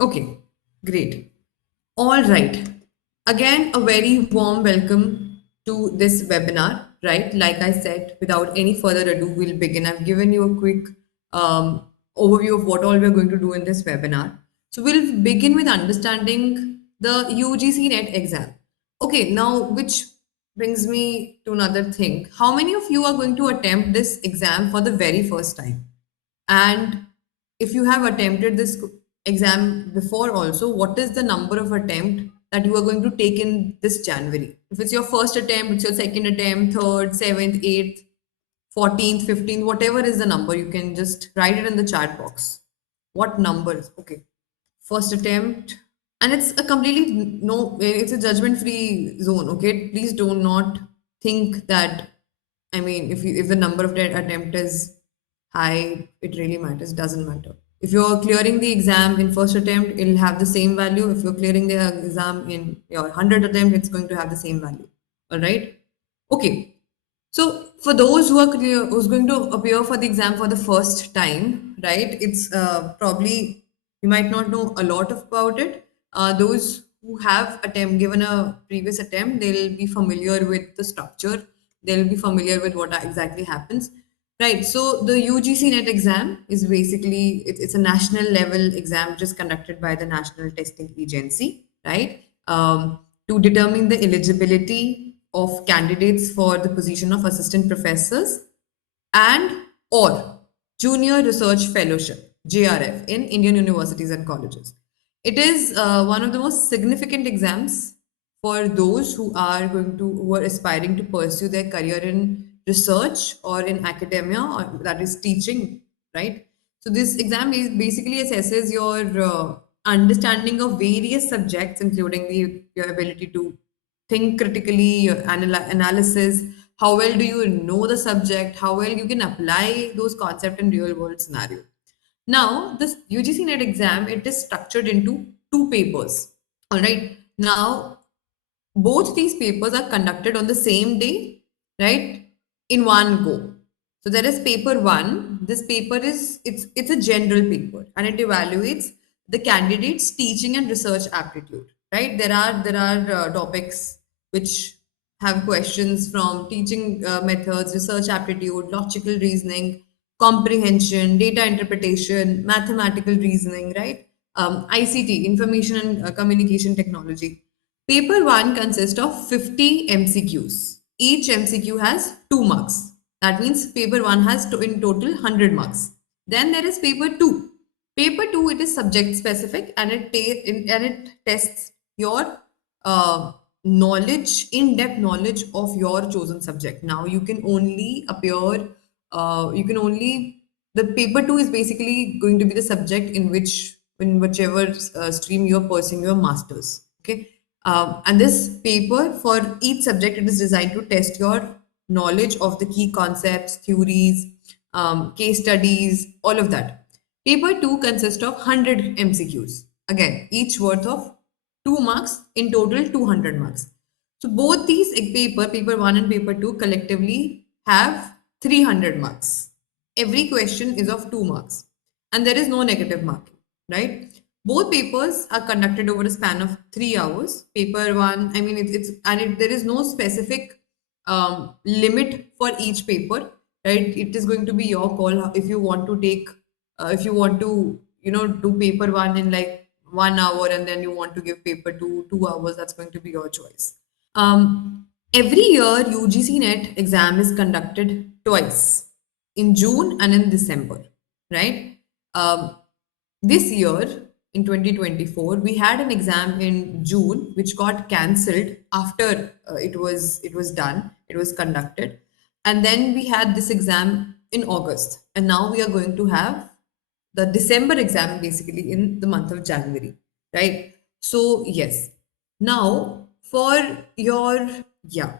Okay, great. All right. Again, a very warm welcome to this webinar, right? Like I said, without any further ado, we'll begin. I've given you a quick overview of what all we're going to do in this webinar. So we'll begin with understanding the UGC NET exam. Okay, now which brings me to another thing. How many of you are going to attempt this exam for the very first time? And if you have attempted this exam before also, what is the number of attempt that you are going to take in this January? If it's your first attempt, it's your second attempt, third, seventh, eighth, 14th, 15th, whatever is the number, you can just write it in the chat box. What numbers? Okay. First attempt. And it's a completely no, it's a judgment free zone. Okay. Please do not think that, I mean, if the number of attempt is high, it really matters. Doesn't matter. If you're clearing the exam in first attempt, it'll have the same value. If you're clearing the exam in your 100th attempt, it's going to have the same value. All right. Okay. So for those who are clear, who's going to appear for the exam for the first time, right? It's probably you might not know a lot about it. Those who have given a previous attempt, they'll be familiar with the structure. They'll be familiar with what exactly happens, right? So the UGC NET exam is basically it's a national level exam which is conducted by the National Testing Agency, right? To determine the eligibility of candidates for the position of assistant professors and or junior research fellowship JRF in Indian universities and colleges. It is one of the most significant exams for those who are aspiring to pursue their career in research or in academia, or that is teaching, right? So this exam is basically assesses your understanding of various subjects, including your ability to think critically, your analysis, how well do you know the subject, how well you can apply those concepts in real world scenario. Now, this UGC NET exam, it is structured into two papers. All right. Now, both these papers are conducted on the same day, right? In one go. So there is paper one. This paper is it's a general paper and it evaluates the candidate's teaching and research aptitude, right? There are topics which have questions from teaching methods, research aptitude, logical reasoning, comprehension, data interpretation, mathematical reasoning, right? ICT, information and communication technology. Paper 1 consists of 50 MCQs. Each MCQ has 2 marks. That means paper 1 has in total 100 marks. Then there is paper 2. Paper 2, it is subject specific and it tests your knowledge, in-depth knowledge of your chosen subject. Now you can only appear, you can only, the paper 2 is basically going to be the subject in whichever stream you're pursuing your masters. Okay. And this paper for each subject, it is designed to test your knowledge of the key concepts, theories, case studies, all of that. Paper 2 consists of 100 MCQs. Again, each worth of 2 marks, in total 200 marks. So both these paper 1 and paper 2 collectively have 300 marks. Every question is of 2 marks and there is no negative marking, right? Both papers are conducted over a span of 3 hours. Paper 1, I mean, there is no specific limit for each paper, right? It is going to be your call if you want to take, if you want to, do paper 1 in like 1 hour and then you want to give paper 2 2 hours, that's going to be your choice. Every year, UGC NET exam is conducted twice, in June and in December, right? Um, this year, in 2024, we had an exam in June which got cancelled after it was done, it was conducted, and then we had this exam in August, and now we are going to have the December exam basically in the month of January, right? So yes, now for your, yeah,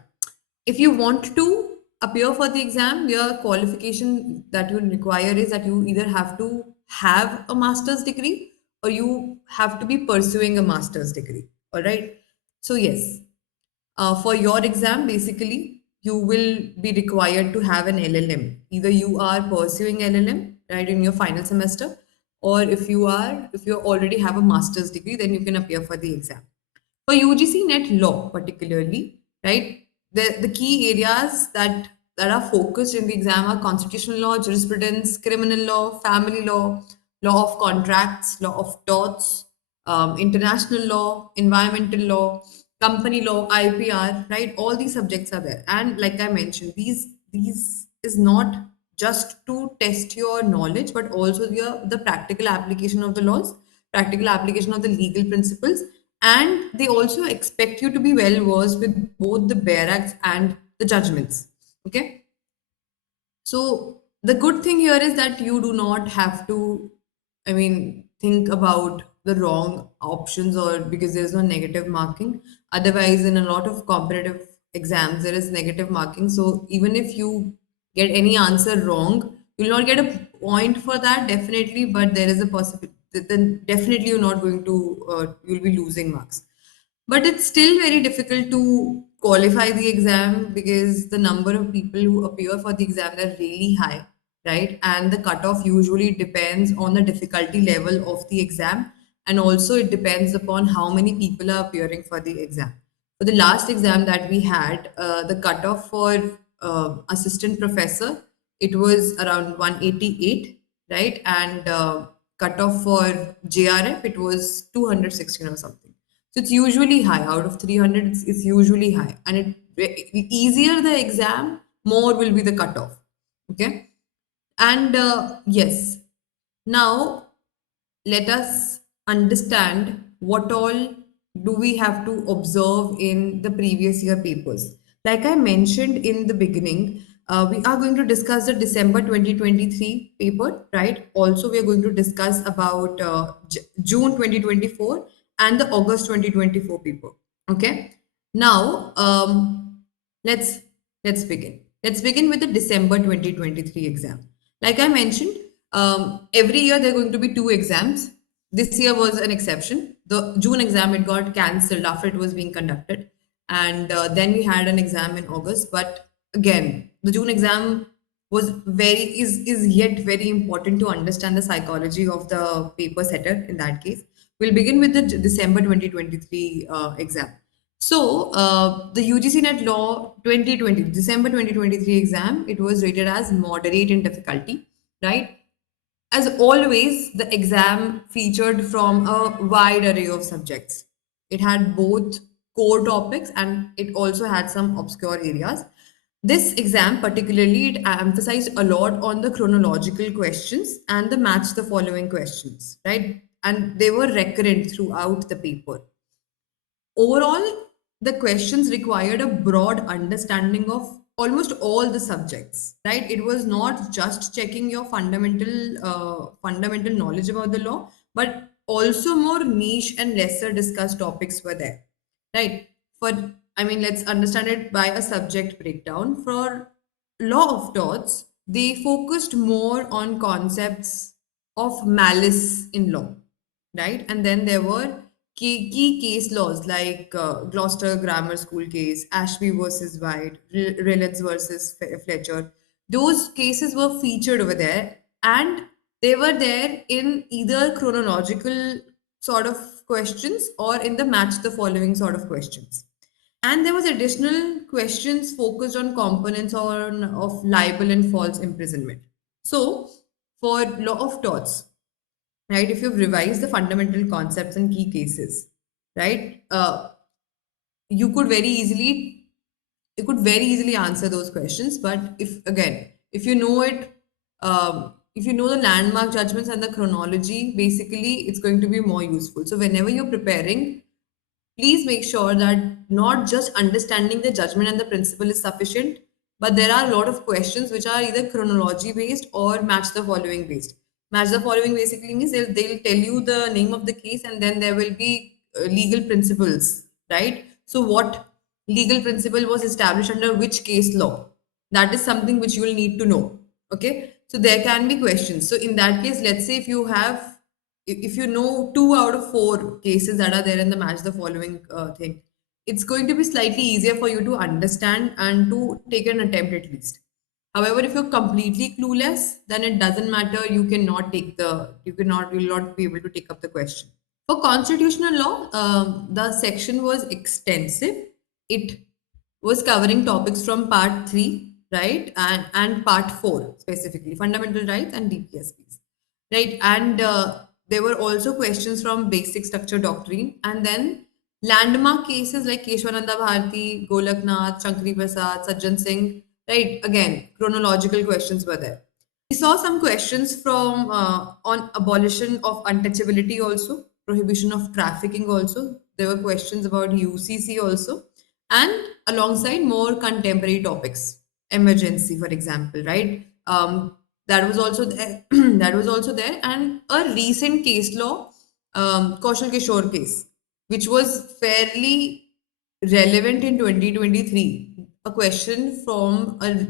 if you want to appear for the exam, your qualification that you require is that you either have to have a master's degree or you have to be pursuing a master's degree. All right. So yes, for your exam, basically, you will be required to have an LLM. Either you are pursuing LLM, right, in your final semester, or if you already have a master's degree, then you can appear for the exam. For UGC NET law particularly, right? The key areas that are focused in the exam are constitutional law, jurisprudence, criminal law, family law, law of contracts, law of torts, international law, environmental law, company law, IPR, right? All these subjects are there. And like I mentioned, these is not just to test your knowledge, but also the practical application of the laws, practical application of the legal principles, and they also expect you to be well versed with both the bare acts and the judgments. Okay. So the good thing here is that you do not have to, I mean, think about the wrong options, or because there's no negative marking. Otherwise, in a lot of competitive exams, there is negative marking. So even if you get any answer wrong, you'll not get a point for that, definitely, but there is a possibility, then definitely you're not going to, you'll be losing marks. But it's still very difficult to qualify the exam because the number of people who appear for the exam are really high, right? And the cutoff usually depends on the difficulty level of the exam, and also it depends upon how many people are appearing for the exam. For the last exam that we had, the cutoff for assistant professor, it was around 188, right? And cutoff for JRF, it was 216 or something. So it's usually high. Out of 300, it's usually high. And easier the exam, more will be the cutoff. Okay. And yes, now let us understand what all do we have to observe in the previous year papers. Like I mentioned in the beginning, we are going to discuss the December 2023 paper, right? Also, we are going to discuss about June 2024 and the August 2024 paper. Okay. Now, let's let's begin. Let's begin with the December 2023 exam. Like I mentioned, every year there are going to be two exams. This year was an exception. The June exam, it got cancelled after it was being conducted, and then we had an exam in August. But again, the June exam was is yet very important to understand the psychology of the paper setter in that case. We'll begin with the December 2023 exam. So, the UGC NET Law 2020, December 2023 exam, it was rated as moderate in difficulty, right? As always, the exam featured from a wide array of subjects. It had both core topics and it also had some obscure areas. This exam, particularly, it emphasized a lot on the chronological questions and the match the following questions, right? And they were recurrent throughout the paper. Overall, the questions required a broad understanding of almost all the subjects, right? It was not just checking your fundamental knowledge about the law, but also more niche and lesser discussed topics were there, right? For I mean, let's understand it by a subject breakdown. For law of torts, they focused more on concepts of malice in law, right? And then there were key case laws like Gloucester Grammar School case, Ashby versus White, Rillets versus Fletcher. Those cases were featured over there, and they were there in either chronological sort of questions or in the match the following sort of questions. And there was additional questions focused on components of libel and false imprisonment. So, for law of torts, right, if you've revised the fundamental concepts and key cases, right, you could very easily answer those questions. But if you know it, if you know the landmark judgments and the chronology, basically it's going to be more useful. So whenever you're preparing, please make sure that not just understanding the judgment and the principle is sufficient, but there are a lot of questions which are either chronology based or match the following based. Match the following basically means they'll tell you the name of the case, and then there will be legal principles, right? So, what legal principle was established under which case law? That is something which you will need to know. Okay. So, there can be questions. So, in that case, let's say if you know 2 out of 4 cases that are there in the match the following thing, it's going to be slightly easier for you to understand and to take an attempt at least. However, if you're completely clueless, then it doesn't matter. You will not be able to take up the question. For constitutional law, the section was extensive. It was covering topics from part 3, right, and part 4, specifically fundamental rights and DPSPs, right, and there were also questions from basic structure doctrine, and then landmark cases like Keshwananda Bharati, Golaknath, Shankari Prasad, Sajjan Singh, right. Again, chronological questions were there. We saw some questions from on abolition of untouchability also, prohibition of trafficking also. There were questions about UCC also, and alongside more contemporary topics, emergency, for example, right? That was also there. That was also there, and a recent case law, Kaushal Kishore case, which was fairly relevant in 2023. A question from a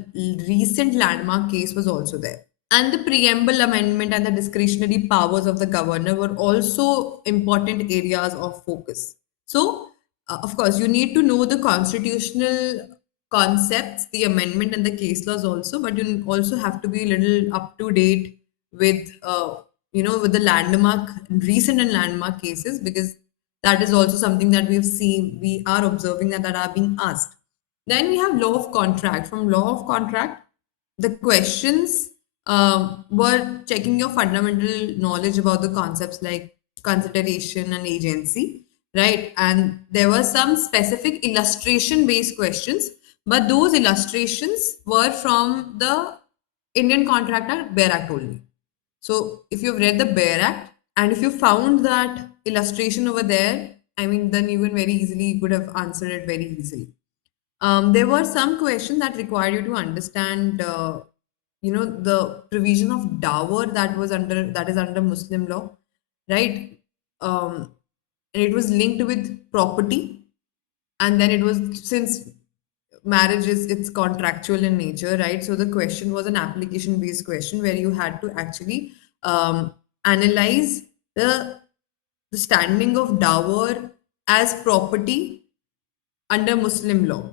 recent landmark case was also there. And the preamble amendment and the discretionary powers of the governor were also important areas of focus. So, of course, you need to know the constitutional concepts, the amendment, and the case laws also, but you also have to be a little up to date with, with the landmark, recent and landmark cases, because that is also something that we've seen, we are observing that are being asked. Then we have law of contract. From law of contract, the questions were checking your fundamental knowledge about the concepts like consideration and agency, right? And there were some specific illustration based questions, but those illustrations were from the Indian Contract Act, Bear Act only. So if you've read the Bear Act and if you found that illustration over there, I mean, then you can very easily could have answered it very easily. There were some questions that required you to understand, the provision of dower that is under Muslim law, right? And it was linked with property, and then it was, since marriage is, it's contractual in nature, right? So the question was an application based question where you had to actually analyze the the standing of dower as property under Muslim law,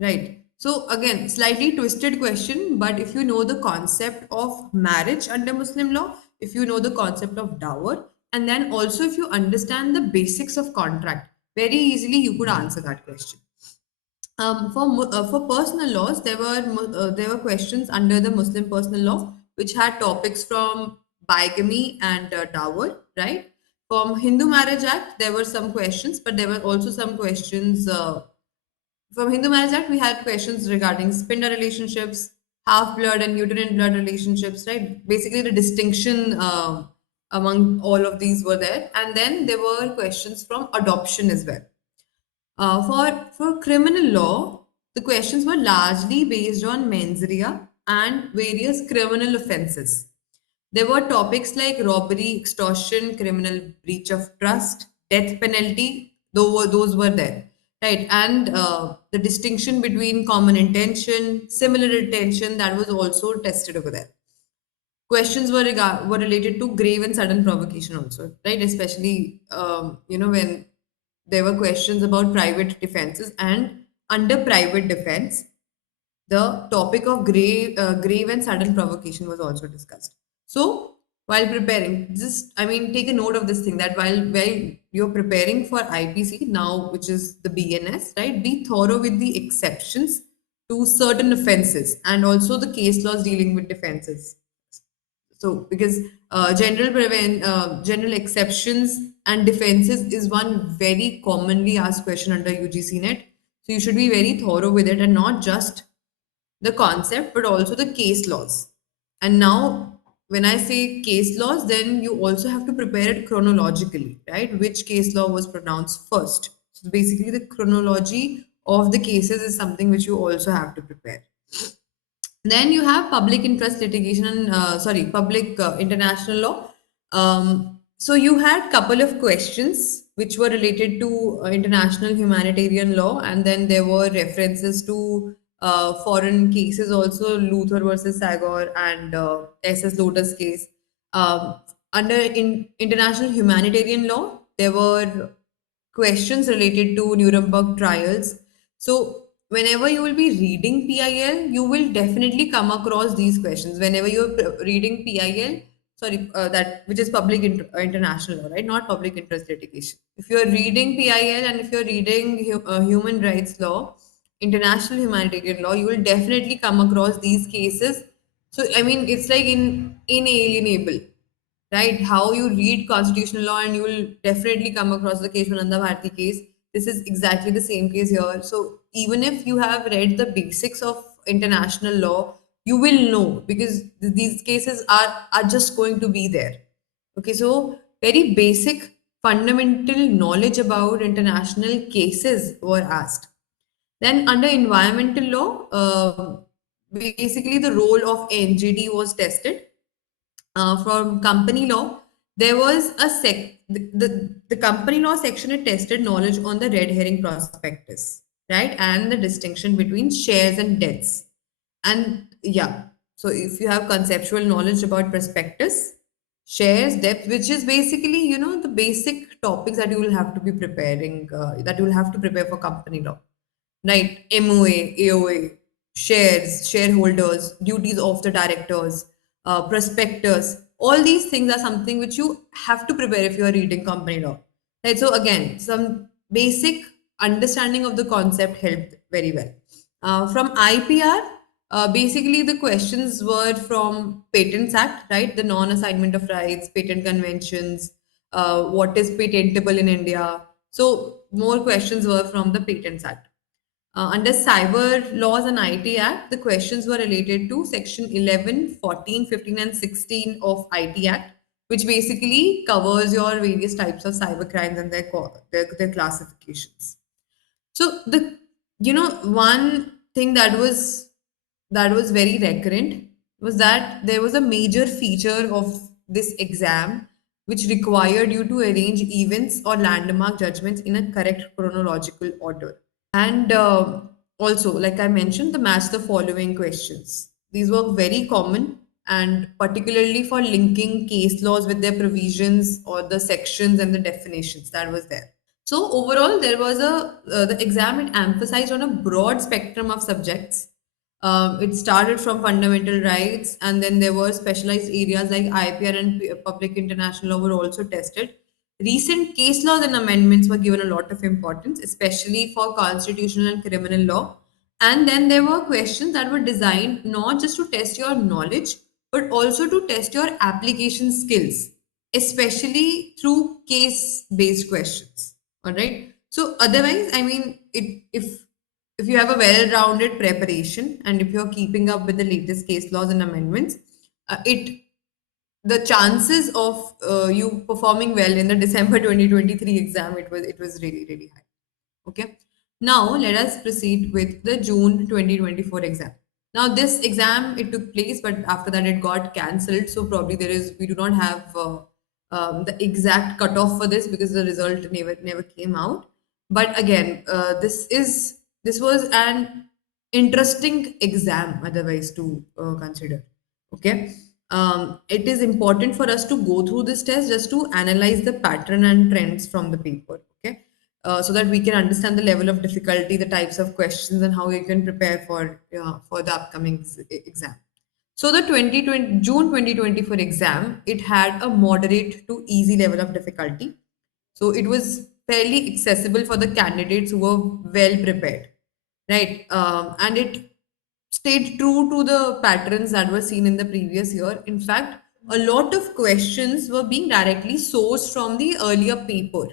right? So again, slightly twisted question, but if you know the concept of marriage under Muslim law, if you know the concept of dower, and then also if you understand the basics of contract, very easily you could answer that question. For personal laws, there were questions under the Muslim personal law which had topics from bigamy and dower, right? From Hindu Marriage Act, there were some questions, but there were also some questions from Hindu Marriage Act. We had questions regarding spinner relationships, half blood and uterine blood relationships, right? Basically, the distinction among all of these were there, and then there were questions from adoption as well. For criminal law, the questions were largely based on mens rea and various criminal offenses. There were topics like robbery, extortion, criminal breach of trust, death penalty, though those were there, right? And the distinction between common intention, similar intention, that was also tested over there. Questions were related to grave and sudden provocation also, right? Especially when there were questions about private defenses, and under private defense, the topic of grave and sudden provocation was also discussed. So while preparing, just I mean, take a note of this thing, that while you're preparing for IPC now, which is the BNS, right? Be thorough with the exceptions to certain offenses and also the case laws dealing with defenses. So because general exceptions and defenses is one very commonly asked question under UGC NET. So you should be very thorough with it, and not just the concept but also the case laws. And now when I say case laws, then you also have to prepare it chronologically, right? Which case law was pronounced first. So basically the chronology of the cases is something which you also have to prepare. Then you have public interest litigation and public international law. So you had couple of questions which were related to international humanitarian law, and then there were references to foreign cases also, Luther versus Sagor and SS Lotus case. Under international humanitarian law, there were questions related to Nuremberg trials. So whenever you will be reading PIL, you will definitely come across these questions. Whenever you're reading PIL, sorry, that which is international law, right? Not public interest litigation. If you're reading PIL and if you're reading human rights law, international humanitarian law, you will definitely come across these cases. So I mean, it's like inalienable, right? How you read constitutional law, and you will definitely come across the Keshwananda Bharti case. This is exactly the same case here. So even if you have read the basics of international law, you will know, because these cases are just going to be there. Okay, so very basic fundamental knowledge about international cases were asked. Then under environmental law, basically the role of NGD was tested. From company law, there was a the company law section, it tested knowledge on the red herring prospectus, right, and the distinction between shares and debts. And yeah, so if you have conceptual knowledge about prospectus, shares, depth, which is basically, the basic topics that you will have to be preparing, that you will have to prepare for company law, right? MOA, AOA, shares, shareholders, duties of the directors, prospectus. All these things are something which you have to prepare if you are reading company law. Right? So again, some basic understanding of the concept helped very well. From IPR, basically the questions were from Patents Act, right? The non-assignment of rights, patent conventions, what is patentable in India. So more questions were from the Patents Act. Under Cyber Laws and IT Act, the questions were related to Section 11, 14, 15, and 16 of IT Act, which basically covers your various types of cyber crimes and their classifications. So one thing that was very recurrent was that there was a major feature of this exam which required you to arrange events or landmark judgments in a correct chronological order. And also, like I mentioned, the match the following questions. These were very common, and particularly for linking case laws with their provisions or the sections and the definitions that was there. So overall, there was the exam, it emphasized on a broad spectrum of subjects. It started from fundamental rights, and then there were specialized areas like IPR and public international law were also tested. Recent case laws and amendments were given a lot of importance, especially for constitutional and criminal law. And then there were questions that were designed not just to test your knowledge, but also to test your application skills, especially through case-based questions. All right. So otherwise, I mean, if you have a well-rounded preparation and if you're keeping up with the latest case laws and amendments, it the chances of you performing well in the December 2023 exam, it was really really high. Okay. Now let us proceed with the June 2024 exam. Now this exam, it took place, but after that it got cancelled. So probably we do not have the exact cutoff for this because the result never came out. But again, this was an interesting exam otherwise to consider. Okay. It is important for us to go through this test just to analyze the pattern and trends from the paper. Okay, so that we can understand the level of difficulty, the types of questions, and how we can prepare for the upcoming exam. So the 2020 June 2024 exam, it had a moderate to easy level of difficulty. So it was fairly accessible for the candidates who were well prepared, right? And it stayed true to the patterns that were seen in the previous year. In fact, a lot of questions were being directly sourced from the earlier paper.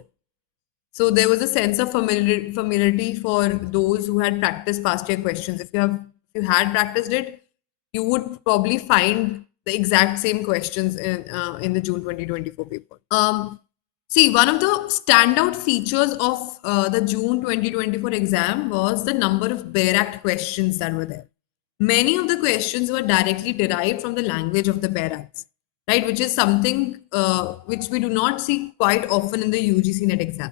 So there was a sense of familiarity for those who had practiced past year questions. If you had practiced it, you would probably find the exact same questions in the June 2024 paper. See, one of the standout features of the June 2024 exam was the number of Bare Act questions that were there. Many of the questions were directly derived from the language of the Bare Acts, right? Which is something which we do not see quite often in the UGC NET exam,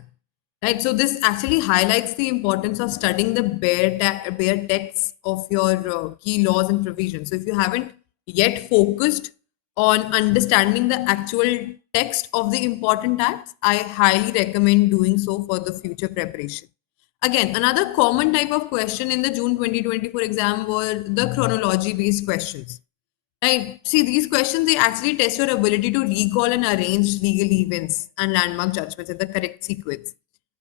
right? So this actually highlights the importance of studying the bare texts of your key laws and provisions. So if you haven't yet focused on understanding the actual text of the important acts, I highly recommend doing so for the future preparation. Again, another common type of question in the June 2024 exam were the chronology based questions. Right. See, these questions, they actually test your ability to recall and arrange legal events and landmark judgments in the correct sequence.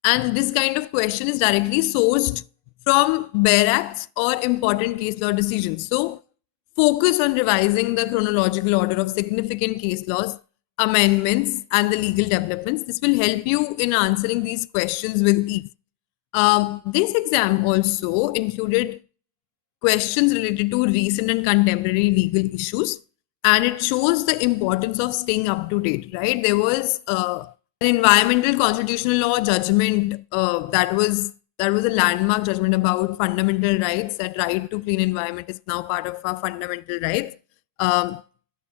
And this kind of question is directly sourced from bare acts or important case law decisions. So, focus on revising the chronological order of significant case laws, amendments, and the legal developments. This will help you in answering these questions with ease. This exam also included questions related to recent and contemporary legal issues, and it shows the importance of staying up to date, right? There was an environmental constitutional law judgment that was a landmark judgment about fundamental rights. That right to clean environment is now part of our fundamental rights. um,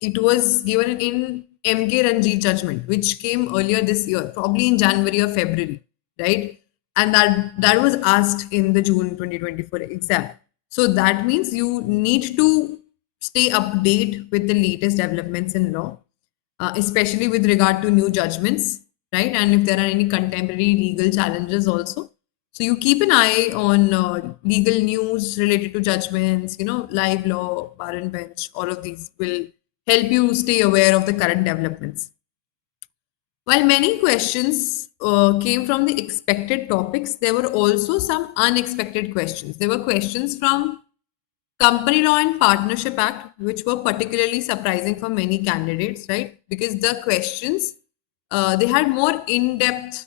it was given in MK Ranjit judgment, which came earlier this year, probably in January or February, right? And that was asked in the June 2024 exam. So that means you need to stay update with the latest developments in law, especially with regard to new judgments, right? And if there are any contemporary legal challenges also. So you keep an eye on legal news related to judgments, live law, bar and bench, all of these will help you stay aware of the current developments. While many questions came from the expected topics, there were also some unexpected questions. There were questions from Company Law and Partnership Act, which were particularly surprising for many candidates, right? Because the questions, they had more in-depth,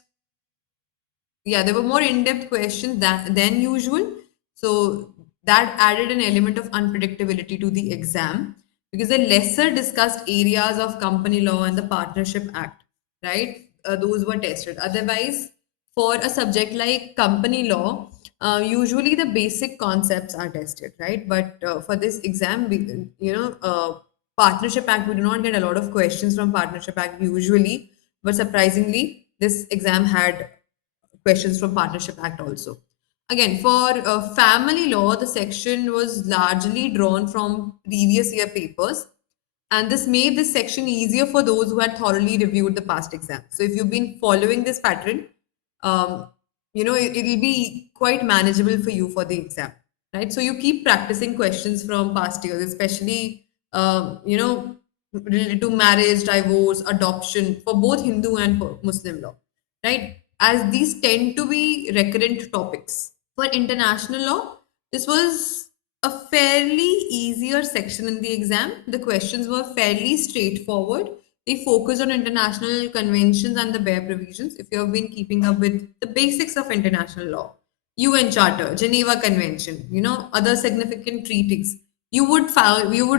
yeah, there were more in-depth questions than usual. So that added an element of unpredictability to the exam, because the lesser discussed areas of company law and the Partnership Act, right? Those were tested. Otherwise, for a subject like company law, usually the basic concepts are tested, right? But for this exam, Partnership Act, we do not get a lot of questions from Partnership Act usually, but surprisingly, this exam had questions from Partnership Act also. Again, for family law, the section was largely drawn from previous year papers, and this made this section easier for those who had thoroughly reviewed the past exam. So if you've been following this pattern, um, it'll be quite manageable for you for the exam, right? So you keep practicing questions from past years, especially related to marriage, divorce, adoption for both Hindu and for Muslim law, right? As these tend to be recurrent topics. For international law, this was a fairly easier section in the exam. The questions were fairly straightforward. They focus on international conventions and the bare provisions. If you have been keeping up with the basics of international law, UN Charter, Geneva Convention, other significant treaties, you would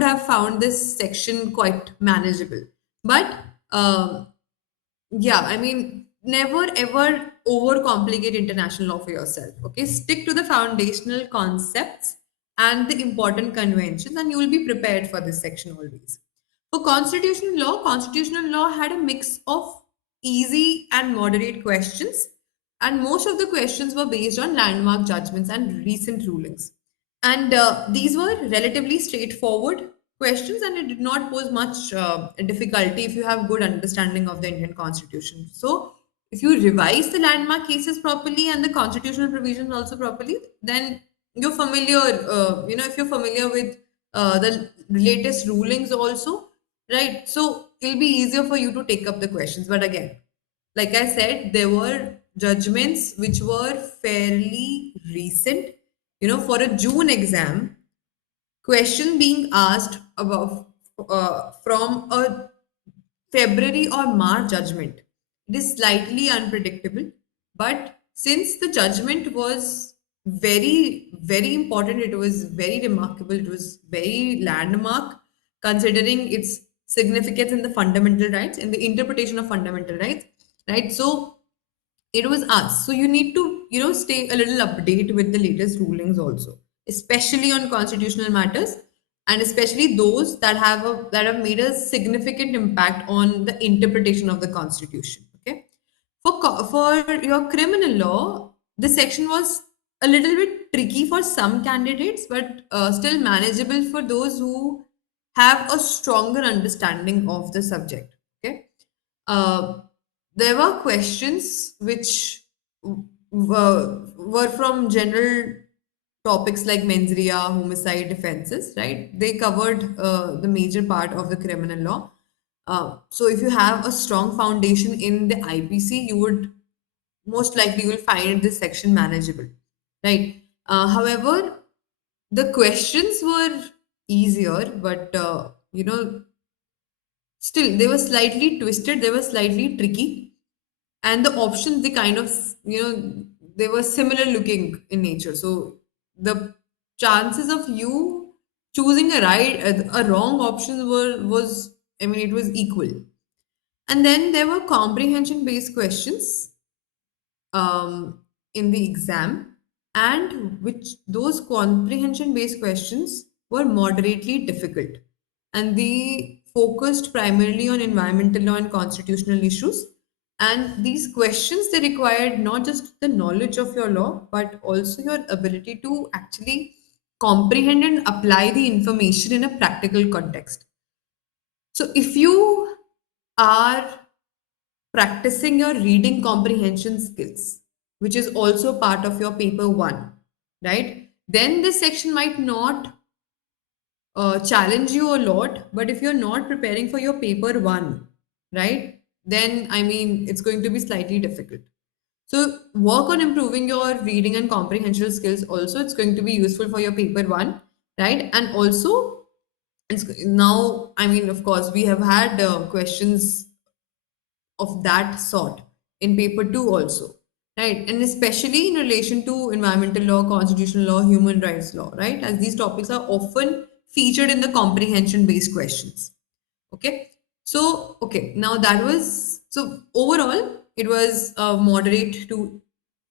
have found this section quite manageable. But yeah, I mean, never ever overcomplicate international law for yourself. Okay, stick to the foundational concepts and the important conventions, and you will be prepared for this section always. For constitutional law had a mix of easy and moderate questions, and most of the questions were based on landmark judgments and recent rulings. And these were relatively straightforward questions, and it did not pose much difficulty if you have good understanding of the Indian Constitution. So, if you revise the landmark cases properly and the constitutional provisions also properly, then you're familiar. If you're familiar with the latest rulings also, right? So it'll be easier for you to take up the questions. But again, like I said, there were judgments which were fairly recent. For a June exam, question being asked about from a February or March judgment, it is slightly unpredictable. But since the judgment was very, very important, it was very remarkable, it was very landmark, considering its significance in the fundamental rights, in the interpretation of fundamental rights, right? So it was us. So you need to, stay a little update with the latest rulings also, especially on constitutional matters, and especially those that have made a significant impact on the interpretation of the constitution. Okay. For your criminal law, this section was a little bit tricky for some candidates, but still manageable for those who have a stronger understanding of the subject. Okay. uh, there were questions were from general topics like mens rea, homicide, defenses, right? They covered the major part of the criminal law. So if you have a strong foundation in the IPC, you would most likely you will find this section manageable, right? However, the questions were easier, but still they were slightly twisted, they were slightly tricky, and the options they kind of they were similar looking in nature. So the chances of you choosing a wrong option was, I mean, it was equal. And then there were comprehension based questions in the exam, and which those comprehension based questions were moderately difficult, and they focused primarily on environmental law and constitutional issues. And these questions, they required not just the knowledge of your law but also your ability to actually comprehend and apply the information in a practical context. So if you are practicing your reading comprehension skills, which is also part of your paper one, right? Then this section might not challenge you a lot, but if you're not preparing for your paper one, right? Then I mean, it's going to be slightly difficult. So work on improving your reading and comprehension skills also. It's going to be useful for your paper one, right? And also, now, I mean, of course, we have had questions of that sort in paper 2 also, right? And especially in relation to environmental law, constitutional law, human rights law, right? As these topics are often featured in the comprehension based questions. Okay. So okay, now that was, so overall it was moderate to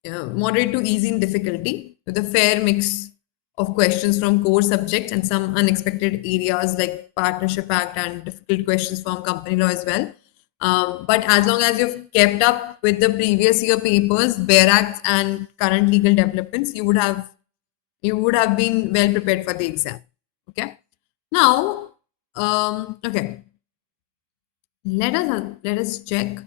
easy in difficulty, with a fair mix of questions from core subjects and some unexpected areas like Partnership Act and difficult questions from company law as well. But as long as you've kept up with the previous year papers, bare acts, and current legal developments, you would have been well prepared for the exam. Okay. Now, okay, let us check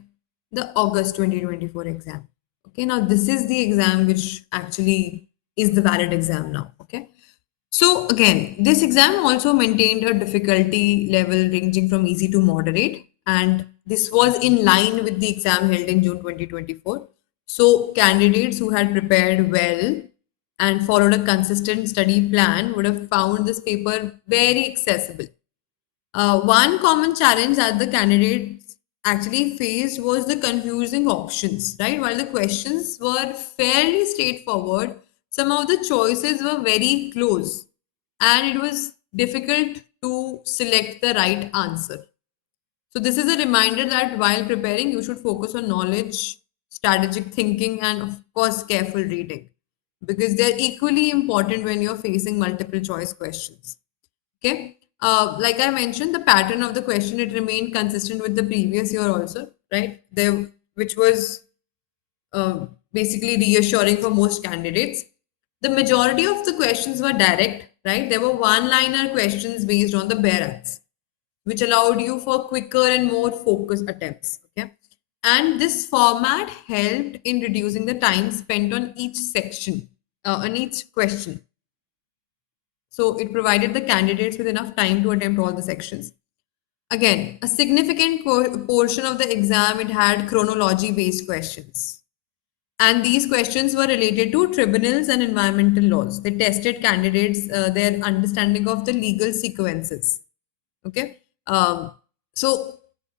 the August 2024 exam. Okay, now this is the exam which actually is the valid exam now. Okay, so again, this exam also maintained a difficulty level ranging from easy to moderate, and this was in line with the exam held in June 2024. So candidates who had prepared well and followed a consistent study plan would have found this paper very accessible. One common challenge that the candidates actually faced was the confusing options, right? While the questions were fairly straightforward, some of the choices were very close, and it was difficult to select the right answer. So, this is a reminder that while preparing, you should focus on knowledge, strategic thinking, and of course, careful reading, because they're equally important when you're facing multiple choice questions. Okay. Like I mentioned, the pattern of the question, it remained consistent with the previous year also, right? There, which was basically reassuring for most candidates. The majority of the questions were direct, right? There were one-liner questions based on the bare acts, which allowed you for quicker and more focused attempts. Okay. And this format helped in reducing the time spent on each section, on each question. So it provided the candidates with enough time to attempt all the sections. Again, a significant portion of the exam, it had chronology based questions. And these questions were related to tribunals and environmental laws. They tested candidates, their understanding of the legal sequences. Okay. So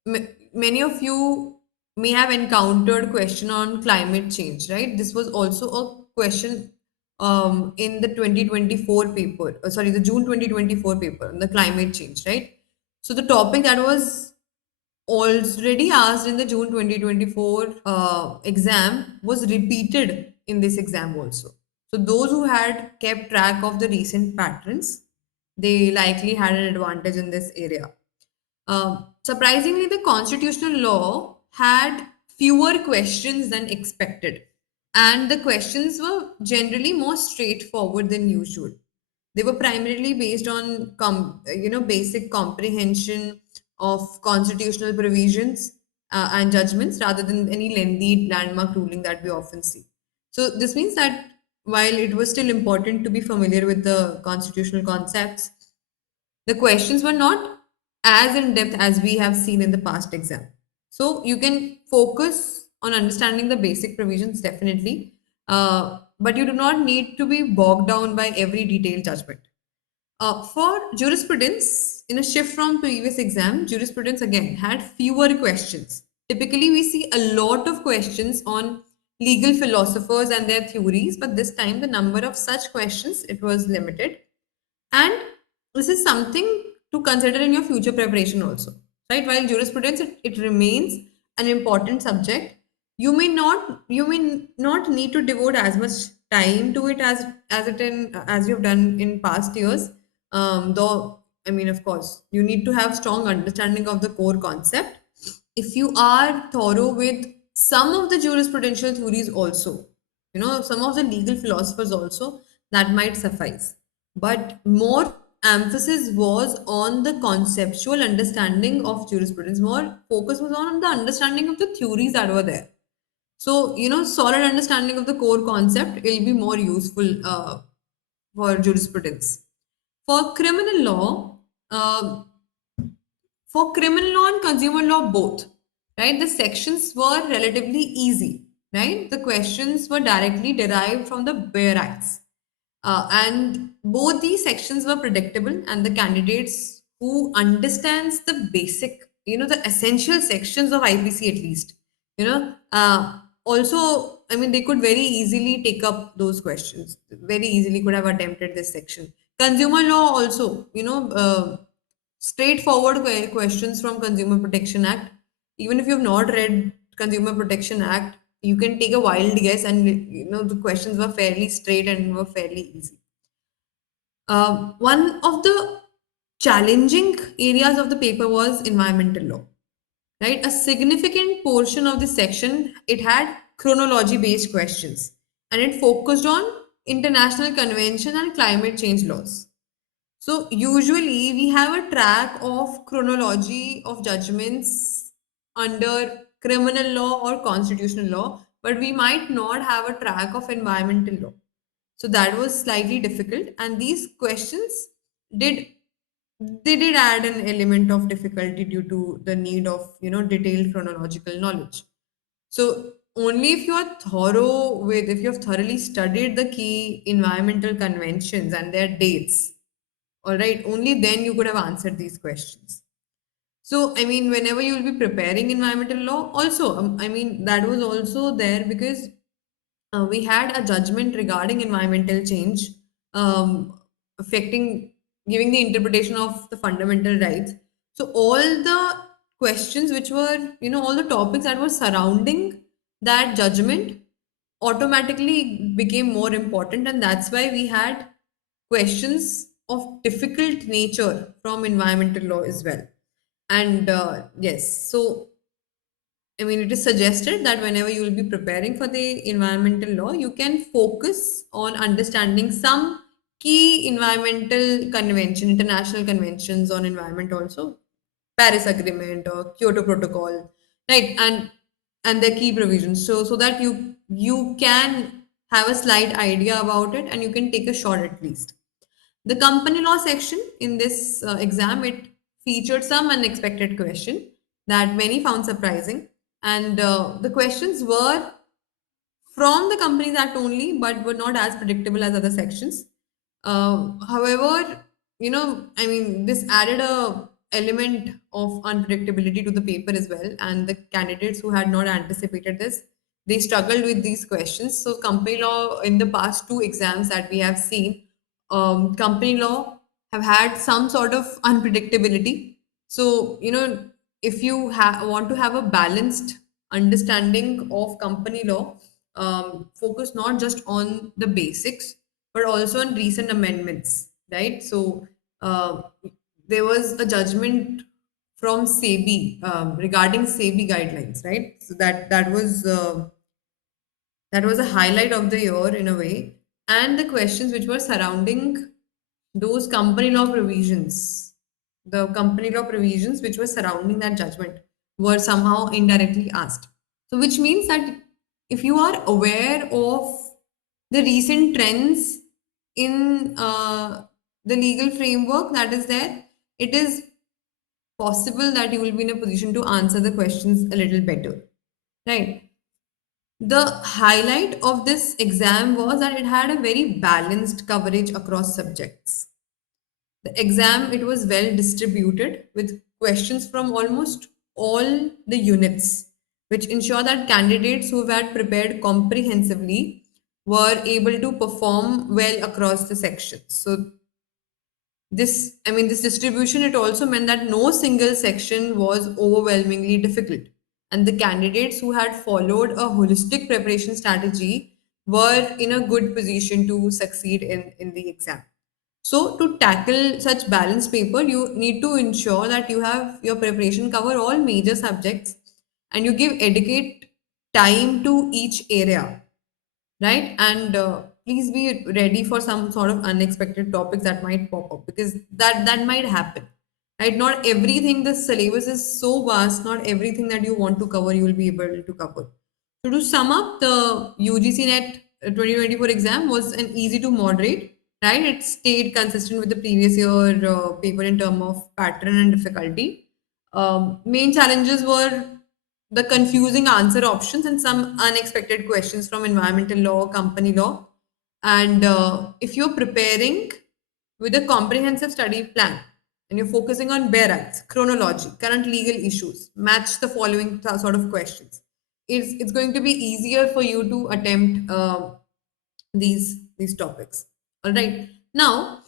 many of you may have encountered question on climate change, right? This was also a question in the 2024 paper, sorry, the June 2024 paper, the climate change, right? So the topic that was already asked in the June 2024 exam was repeated in this exam also. So those who had kept track of the recent patterns, they likely had an advantage in this area. Surprisingly, the constitutional law had fewer questions than expected, and the questions were generally more straightforward than usual. They were primarily based on basic comprehension of constitutional provisions and judgments rather than any lengthy landmark ruling that we often see. So this means that while it was still important to be familiar with the constitutional concepts, the questions were not as in depth as we have seen in the past exam. So you can focus on understanding the basic provisions definitely, but you do not need to be bogged down by every detailed judgment. For jurisprudence, in a shift from previous exam, jurisprudence again had fewer questions. Typically, we see a lot of questions on legal philosophers and their theories, but this time the number of such questions it was limited. And this is something to consider in your future preparation also, right? While jurisprudence it remains an important subject, you may not need to devote as much time to it as you've done in past years. Though I mean, of course, you need to have strong understanding of the core concept. If you are thorough with some of the jurisprudential theories also, some of the legal philosophers also, that might suffice. But more emphasis was on the conceptual understanding of jurisprudence. More focus was on the understanding of the theories that were there. So, solid understanding of the core concept will be more useful for jurisprudence. For criminal law, for criminal law and consumer law both, right? The sections were relatively easy, right? The questions were directly derived from the bare acts. And both these sections were predictable, and the candidates who understands the basic, the essential sections of IPC at least, also, I mean, they could very easily take up those questions. Very easily could have attempted this section. Consumer law also, straightforward questions from Consumer Protection Act. Even if you have not read Consumer Protection Act, you can take a wild guess, and the questions were fairly straight and were fairly easy. One of the challenging areas of the paper was environmental law, right? A significant portion of this section it had chronology based questions, and it focused on international convention and climate change laws. So usually we have a track of chronology of judgments under criminal law or constitutional law, but we might not have a track of environmental law. So that was slightly difficult, and these questions did did add an element of difficulty due to the need of detailed chronological knowledge. So only if if you have thoroughly studied the key environmental conventions and their dates, all right, only then you could have answered these questions. So, I mean, whenever you will be preparing environmental law, also, I mean, that was also there because we had a judgment regarding environmental change affecting giving the interpretation of the fundamental rights. So, all the questions which were, all the topics that were surrounding that judgment automatically became more important, and that's why we had questions of difficult nature from environmental law as well. And yes, so I mean, it is suggested that whenever you will be preparing for the environmental law, you can focus on understanding some key environmental convention, international conventions on environment also, Paris Agreement or Kyoto Protocol, right? And their key provisions. So that you can have a slight idea about it, and you can take a shot at least. The company law section in this exam, it featured some unexpected question that many found surprising, and the questions were from the Companies Act only, but were not as predictable as other sections. However, I mean, this added a element of unpredictability to the paper as well, and the candidates who had not anticipated this, they struggled with these questions. So, company law in the past two exams that we have seen, company law have had some sort of unpredictability. So, if you want to have a balanced understanding of company law, focus not just on the basics but also on recent amendments, right? So uh, there was a judgment from SEBI regarding SEBI guidelines, right? So that was a highlight of the year in a way, and the questions which were surrounding those company law provisions which were surrounding that judgment were somehow indirectly asked. So, which means that if you are aware of the recent trends in the legal framework that is there, it is possible that you will be in a position to answer the questions a little better, right? The highlight of this exam was that it had a very balanced coverage across subjects. The exam, it was well distributed with questions from almost all the units, which ensure that candidates who had prepared comprehensively were able to perform well across the sections. So this distribution, it also meant that no single section was overwhelmingly difficult. And the candidates who had followed a holistic preparation strategy were in a good position to succeed in the exam. So to tackle such balanced paper, you need to ensure that you have your preparation cover all major subjects and you give adequate time to each area, right? And please be ready for some sort of unexpected topics that might pop up, because that might happen, right? Not everything, the syllabus is so vast, not everything that you want to cover you will be able to cover. So to sum up, the UGC NET 2024 exam was an easy to moderate, right? It stayed consistent with the previous year paper in terms of pattern and difficulty. Main challenges were the confusing answer options and some unexpected questions from environmental law, company law. And if you're preparing with a comprehensive study plan and you're focusing on bare rights, chronology, current legal issues, match the following sort of questions. It's going to be easier for you to attempt these topics. All right. Now,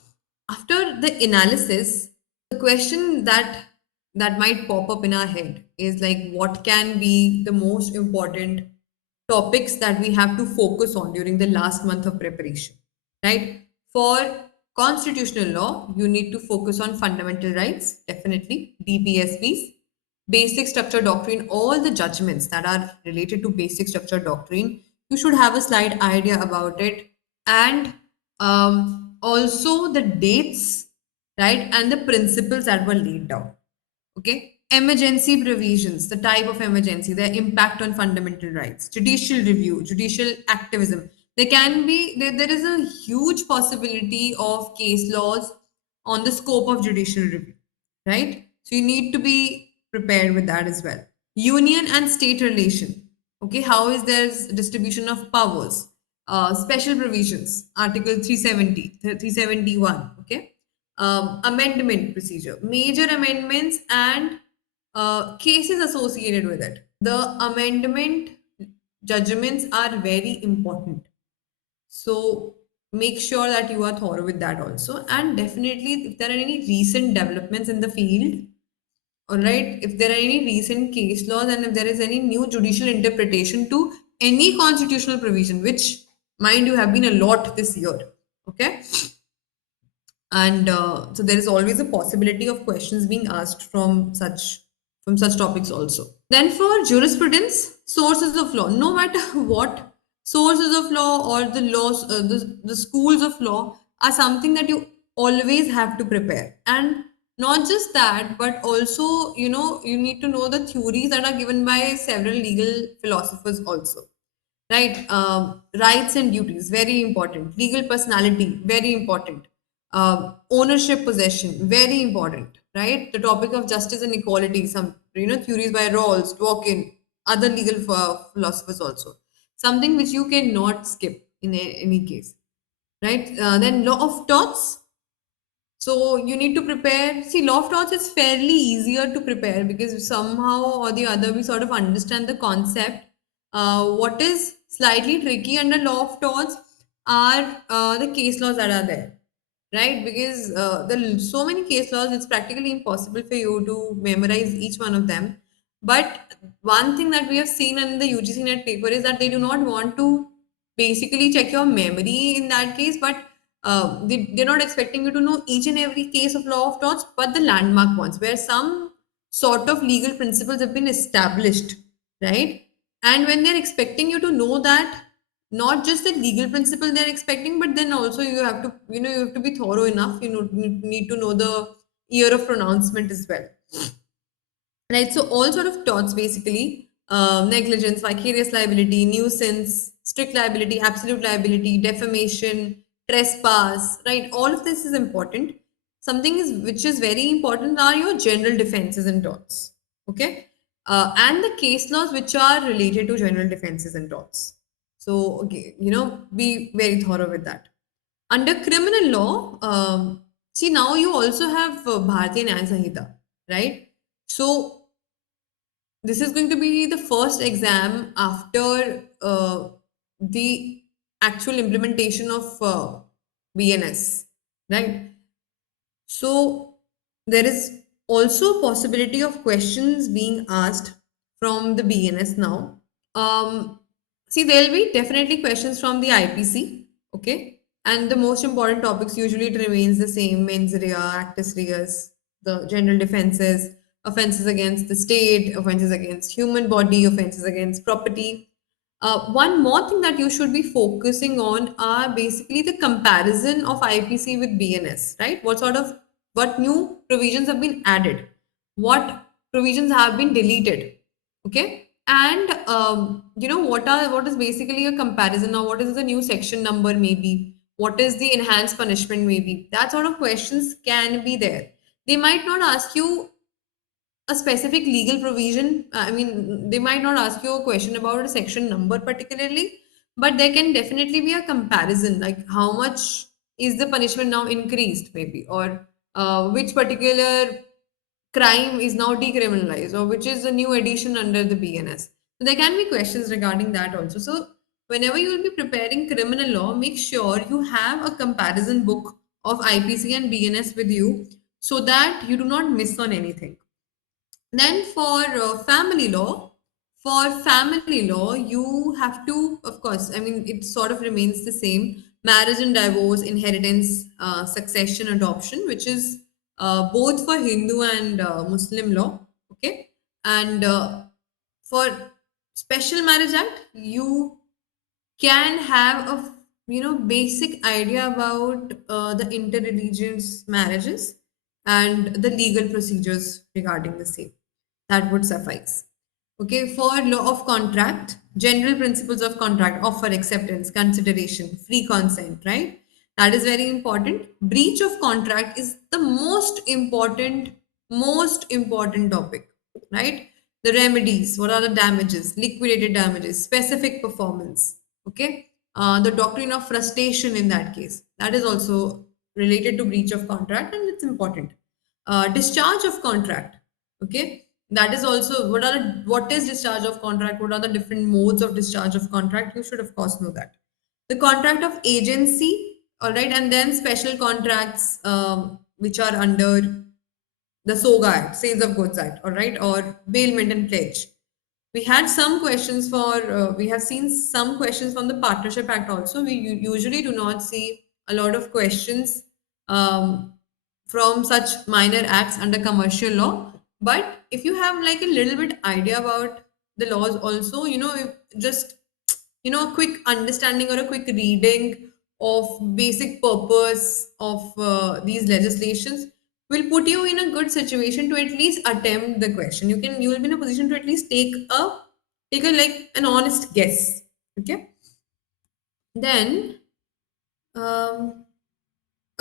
after the analysis, the question that might pop up in our head is like, what can be the most important topics that we have to focus on during the last month of preparation, right? For constitutional law, you need to focus on fundamental rights, definitely, DPSPs, basic structure doctrine, all the judgments that are related to basic structure doctrine. You should have a slight idea about it. And also the dates, right? And the principles that were laid down. Okay. Emergency provisions, the type of emergency, their impact on fundamental rights, judicial review, judicial activism. There is a huge possibility of case laws on the scope of judicial review, right? So you need to be prepared with that as well. Union and state relation. Okay, how is there distribution of powers? Special provisions, Article 370, 371. Okay, amendment procedure, major amendments and cases associated with it. The amendment judgments are very important. So make sure that you are thorough with that also. And definitely, if there are any recent developments in the field, all right, if there are any recent case laws and if there is any new judicial interpretation to any constitutional provision, which, mind you, have been a lot this year, okay? And so there is always a possibility of questions being asked from such topics also. Then for jurisprudence, sources of law, no matter what, sources of law or the laws, the schools of law are something that you always have to prepare. And not just that, but also, you need to know the theories that are given by several legal philosophers also. Right? Rights and duties, very important. Legal personality, very important. Ownership, possession, very important. Right? The topic of justice and equality, some theories by Rawls, Dworkin, other legal philosophers also. Something which you cannot skip in any case. Right? Then law of torts. So you need to prepare. See, law of torts is fairly easier to prepare because somehow or the other we sort of understand the concept. What is slightly tricky under law of torts are the case laws that are there, right? Because there are so many case laws, it's practically impossible for you to memorize each one of them. But one thing that we have seen in the UGC NET paper is that they do not want to basically check your memory in that case, but they're not expecting you to know each and every case of law of torts, but the landmark ones where some sort of legal principles have been established, right? And when they're expecting you to know that, not just the legal principle they're expecting, but then also you have to, you have to be thorough enough. You need to know the year of pronouncement as well, right? So all sort of torts basically, negligence, vicarious liability, nuisance, strict liability, absolute liability, defamation, trespass, right? All of this is important. Something is which is very important are your general defenses and torts. Okay. And the case laws which are related to general defenses and torts. So, okay, be very thorough with that. Under criminal law, see now you also have Bharatiya Nyaya Sanhita, right? So this is going to be the first exam after the actual implementation of BNS, right? So there is also possibility of questions being asked from the BNS now. See, there'll be definitely questions from the IPC, okay? And the most important topics usually it remains the same: mens rea, actus reus, the general defenses, offenses against the state, offenses against human body, offenses against property. One more thing that you should be focusing on are basically the comparison of IPC with BNS, right? What new provisions have been added, what provisions have been deleted, okay? And what is basically a comparison now? What is the new section number maybe? What is the enhanced punishment maybe? That sort of questions can be there. They might not ask you a specific legal provision. I mean, they might not ask you a question about a section number particularly, but there can definitely be a comparison, like how much is the punishment now increased, maybe, or which particular crime is now decriminalized, or which is a new addition under the BNS. So there can be questions regarding that also. So whenever you will be preparing criminal law, make sure you have a comparison book of IPC and BNS with you so that you do not miss on anything. Then for family law, you have to, of course, I mean, it sort of remains the same: marriage and divorce, inheritance, succession, adoption, which is both for Hindu and Muslim law. Okay. And for Special Marriage Act, you can have a basic idea about the interreligious marriages and the legal procedures regarding the same. That would suffice. Okay, for law of contract, general principles of contract: offer, acceptance, consideration, free consent, right? That is very important. Breach of contract is the most important topic, right? The remedies: what are the damages, liquidated damages, specific performance, okay? The doctrine of frustration in that case, that is also related to breach of contract, and it's important. Discharge of contract, okay? That is also what is discharge of contract, what are the different modes of discharge of contract, you should of course know that. The contract of agency, all right, and then special contracts, which are under the SOGA Act, Sales of Goods Act, all right, or bailment and pledge. We have seen some questions from the Partnership Act also. We usually do not see a lot of questions from such minor acts under commercial law. But if you have like a little bit idea about the laws also, if just a quick understanding or a quick reading of basic purpose of these legislations will put you in a good situation to at least attempt the question. You will be in a position to at least take a like an honest guess. Okay. Then um,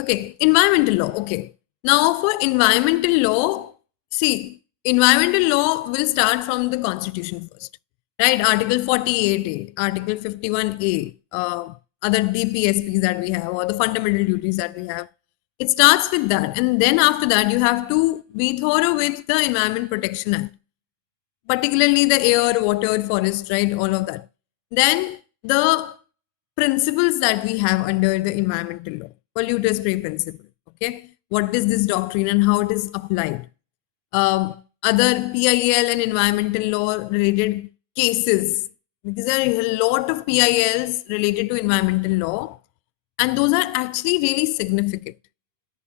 okay, environmental law. Okay. Now for environmental law, see, environmental law will start from the constitution first, right? Article 48A, Article 51A, other DPSPs that we have, or the fundamental duties that we have. It starts with that. And then after that, you have to be thorough with the Environment Protection Act, particularly the air, water, forest, right? All of that. Then the principles that we have under the environmental law: polluter spray principle. Okay, what is this doctrine and how it is applied? Other PIL and environmental law related cases, because there are a lot of PILs related to environmental law, and those are actually really significant.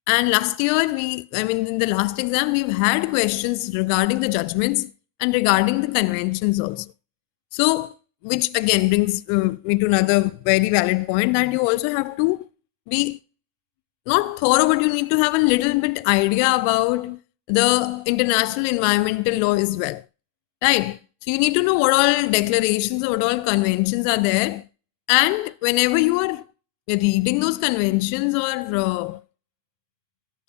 And last year, I mean, in the last exam, we've had questions regarding the judgments and regarding the conventions also. So, which again brings me to another very valid point, that you also have to be not thorough, but you need to have a little bit idea about the international environmental law as well, right? So, you need to know what all declarations or what all conventions are there, And whenever you are reading those conventions or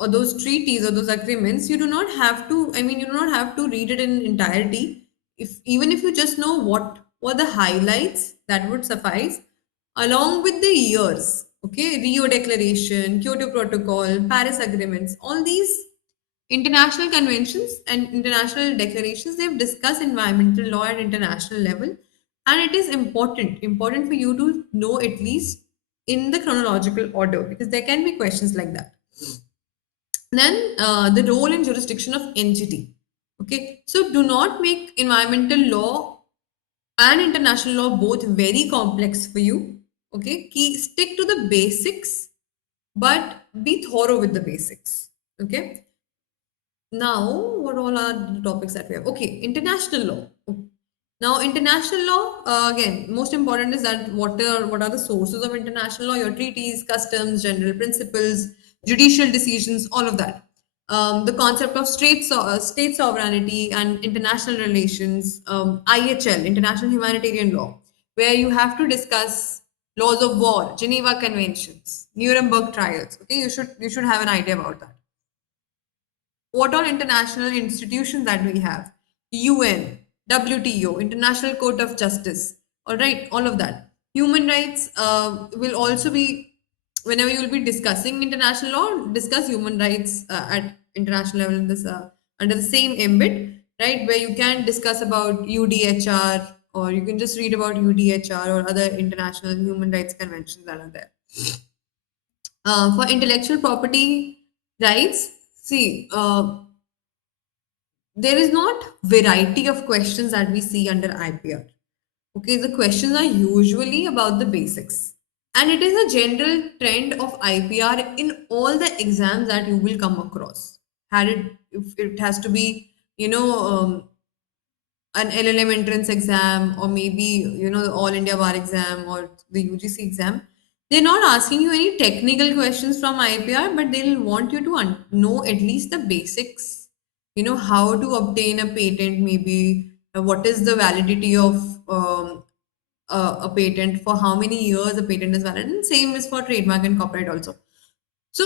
those treaties or those agreements, you do not have to, I mean, you do not have to read it in entirety. If even if you just know what were the highlights, that would suffice, along with the years. Okay, Rio Declaration, Kyoto Protocol, Paris Agreements, all these international conventions and international declarations, they've discussed environmental law at international level, and it is important for you to know at least in the chronological order, because there can be questions like that. Then the role and jurisdiction of entity. Okay, so do not make environmental law and international law both very complex for you. Okay, stick to the basics, but be thorough with the basics. Okay, now what all are the topics that we have? Okay, international law. Now, international law, again, most important is that what are the sources of international law? Your treaties, customs, general principles, judicial decisions, all of that. The concept of state sovereignty and international relations, IHL, International Humanitarian Law, where you have to discuss laws of war, Geneva Conventions, Nuremberg trials. Okay, you should have an idea about that. What are international institutions that we have? UN, WTO, International Court of Justice. All right, all of that. Human rights will also be, whenever you will be discussing international law, discuss human rights at international level in this under the same ambit, right? Where you can discuss about UDHR, or you can just read about UDHR or other international human rights conventions that are there. For intellectual property rights, see, there is not variety of questions that we see under IPR. Okay, the questions are usually about the basics. And it is a general trend of IPR in all the exams that you will come across. Had it, if it has to be, an LLM entrance exam, or maybe the All India Bar exam or the UGC exam, they're not asking you any technical questions from IPR, but they'll want you to know at least the basics. How to obtain a patent, maybe what is the validity of a patent, for how many years a patent is valid, and same is for trademark and copyright also. So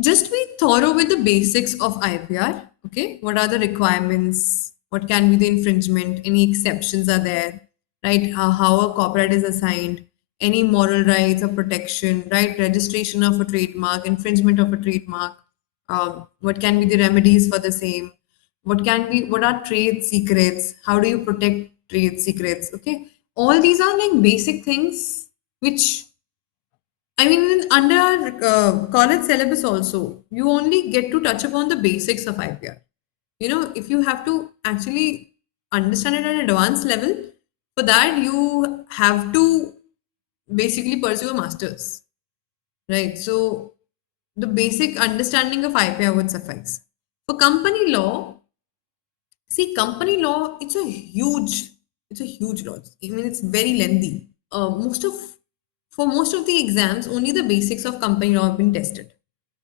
just be thorough with the basics of IPR. Okay, what are the requirements? What can be the infringement? Any exceptions are there, right? How a copyright is assigned, any moral rights or protection, right? Registration of a trademark, infringement of a trademark. What can be the remedies for the same? What are trade secrets? How do you protect trade secrets? Okay, all these are like basic things which, I mean, under our college syllabus also, you only get to touch upon the basics of IPR. If you have to actually understand it at an advanced level, for that you have to basically pursue a master's, right? So the basic understanding of IPR would suffice. For company law, see, company law, it's a huge law. I mean, it's very lengthy. Most of For most of the exams, only the basics of company law have been tested.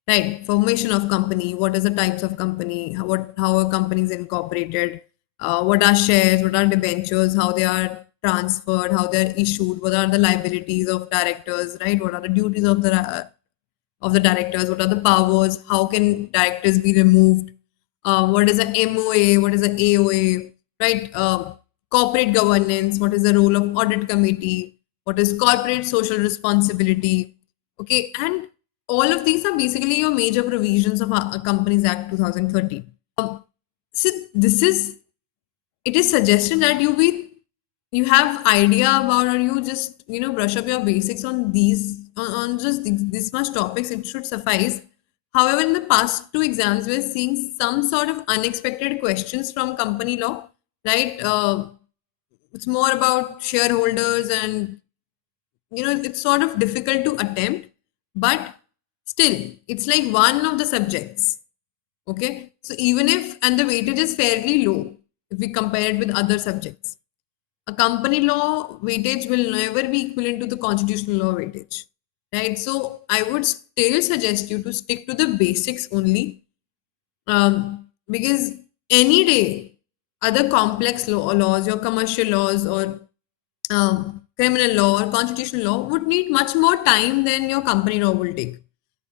Right, formation of company, what is the types of company, how a company is incorporated, what are shares, what are debentures, how they are transferred, how they are issued, what are the liabilities of directors, right? What are the duties of the directors, what are the powers, how can directors be removed, what is a MOA, what is a AOA, right? Corporate governance, what is the role of audit committee, what is corporate social responsibility, okay, and all of these are basically your major provisions of Companies Act 2013. So this is it is suggested that you have idea about, or you just brush up your basics on on just this much topics, it should suffice. However, in the past two exams, we're seeing some sort of unexpected questions from company law, right? It's more about shareholders, and it's sort of difficult to attempt, but still it's like one of the subjects. Okay, so even if, and the weightage is fairly low if we compare it with other subjects. A company law weightage will never be equivalent to the constitutional law weightage, right? So I would still suggest you to stick to the basics only, because any day other complex laws, your commercial laws or criminal law or constitutional law would need much more time than your company law will take.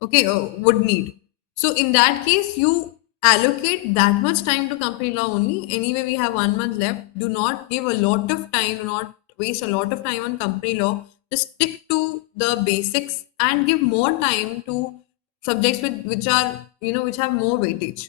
Okay, would need. So in that case, you allocate that much time to company law only. Anyway, we have 1 month left. Do not give a lot of time, do not waste a lot of time on company law. Just stick to the basics and give more time to subjects which are, which have more weightage.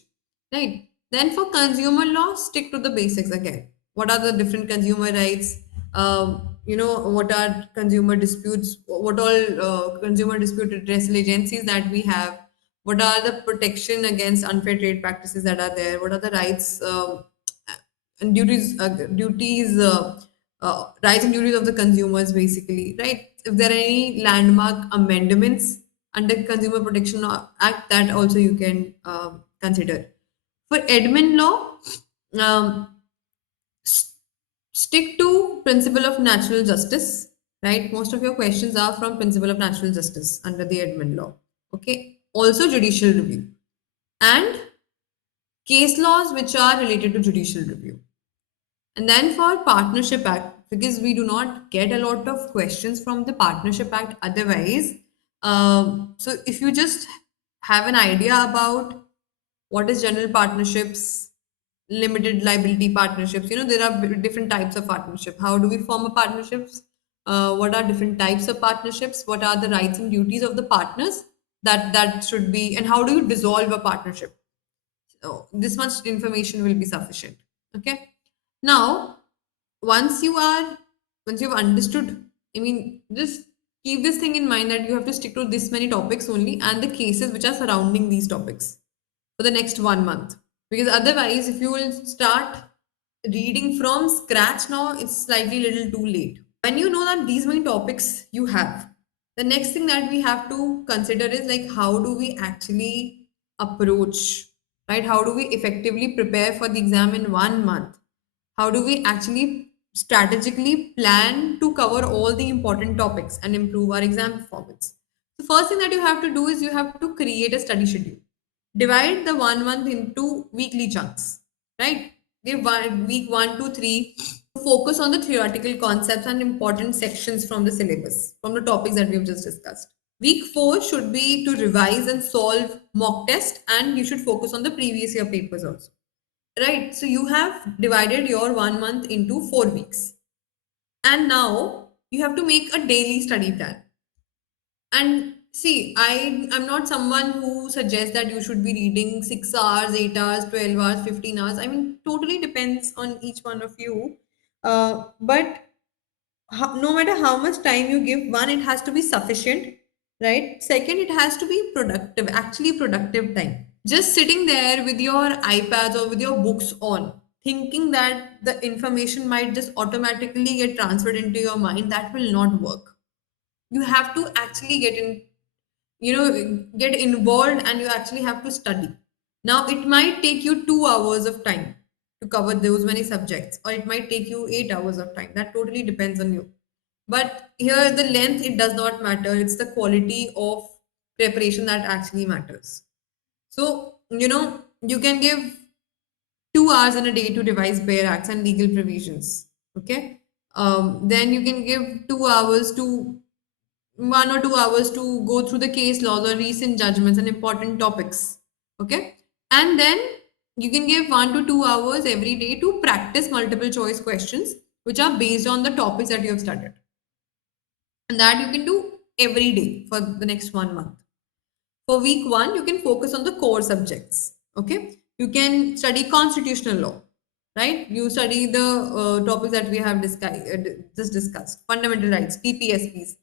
Right. Then for consumer law, stick to the basics again. What are the different consumer rights? What are consumer disputes? What all consumer dispute redressal agencies that we have? What are the protection against unfair trade practices that are there? What are the rights and rights and duties of the consumers, basically, right? If there are any landmark amendments under Consumer Protection Act, that also you can consider. For admin law, um, s- stick to principle of natural justice, right? Most of your questions are from principle of natural justice under the admin law. Okay. Also judicial review and case laws which are related to judicial review. And then for Partnership Act, because we do not get a lot of questions from the Partnership Act otherwise. So if you just have an idea about what is general partnerships, limited liability partnerships, there are different types of partnership. How do we form a partnerships? What are different types of partnerships? What are the rights and duties of the partners? That should be, and how do you dissolve a partnership? So this much information will be sufficient. Okay. Now, once you are, once you've understood, I mean, just keep this thing in mind that you have to stick to this many topics only and the cases which are surrounding these topics for the next 1 month. Because otherwise, if you will start reading from scratch now, it's slightly little too late. When you know that these many topics you have, the next thing that we have to consider is like how do we actually approach, right? How do we effectively prepare for the exam in 1 month? How do we actually strategically plan to cover all the important topics and improve our exam performance? The first thing that you have to do is you have to create a study schedule. Divide the 1 month into weekly chunks, right? Give week 1 to 3 focus on the theoretical concepts and important sections from the syllabus, from the topics that we've just discussed. Week 4 should be to revise and solve mock test, and you should focus on the previous year papers also. Right, so you have divided your 1 month into 4 weeks, and now you have to make a daily study plan. And see, I'm not someone who suggests that you should be reading 6 hours, 8 hours, 12 hours, 15 hours. I mean, totally depends on each one of you. But no matter how much time you give, one, it has to be sufficient, right? Second, it has to be productive, actually productive time. Just sitting there with your iPads or with your books on, thinking that the information might just automatically get transferred into your mind, that will not work. You have to actually get involved, and you actually have to study. Now, it might take you 2 hours of time to cover those many subjects, or it might take you 8 hours of time. That totally depends on you. But here, the length, it does not matter. It's the quality of preparation that actually matters. So, you can give 2 hours in a day to revise bare acts and legal provisions. Okay. Then you can give 2 hours to 1 or 2 hours to go through the case laws or recent judgments and important topics. Okay. And then you can give 1 to 2 hours every day to practice multiple choice questions, which are based on the topics that you have studied. And that you can do every day for the next 1 month. For week 1, you can focus on the core subjects. Okay. You can study constitutional law, right? You study the topics that we have just discussed: fundamental rights, PPSPs,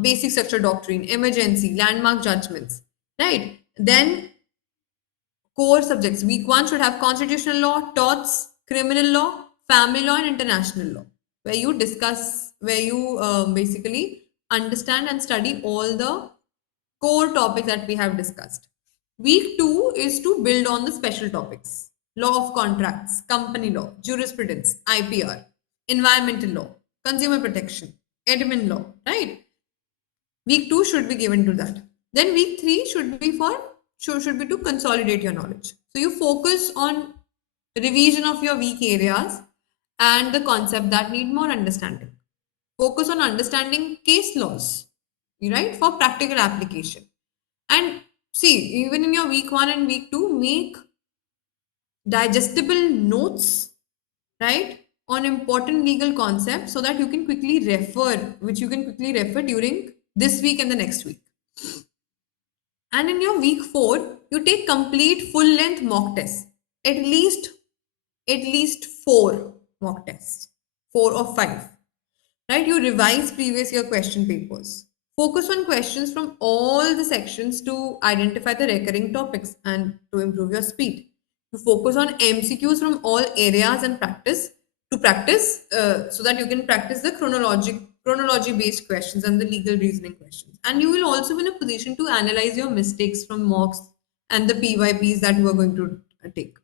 basic structure doctrine, emergency, landmark judgments, right? Then core subjects. Week 1 should have constitutional law, torts, criminal law, family law, and international law, where you discuss, where you basically understand and study all the core topics that we have discussed. Week 2 is to build on the special topics: law of contracts, company law, jurisprudence, IPR, environmental law, consumer protection, admin law, right? Week 2 should be given to that. Then week 3 should be to consolidate your knowledge. So you focus on revision of your weak areas and the concept that need more understanding. Focus on understanding case laws, right, for practical application. And see, even in your week 1 and week 2, make digestible notes, right, on important legal concepts so that you can quickly refer, which you can quickly refer during this week and the next week. And in your week 4, you take complete full length mock tests. At least at least 4 mock tests, 4 or 5. Right? You revise previous year question papers. Focus on questions from all the sections to identify the recurring topics and to improve your speed. You focus on MCQs from all areas and practice so that you can practice the chronology based questions and the legal reasoning questions. And you will also be in a position to analyze your mistakes from mocks and the PYPs that you are going to take.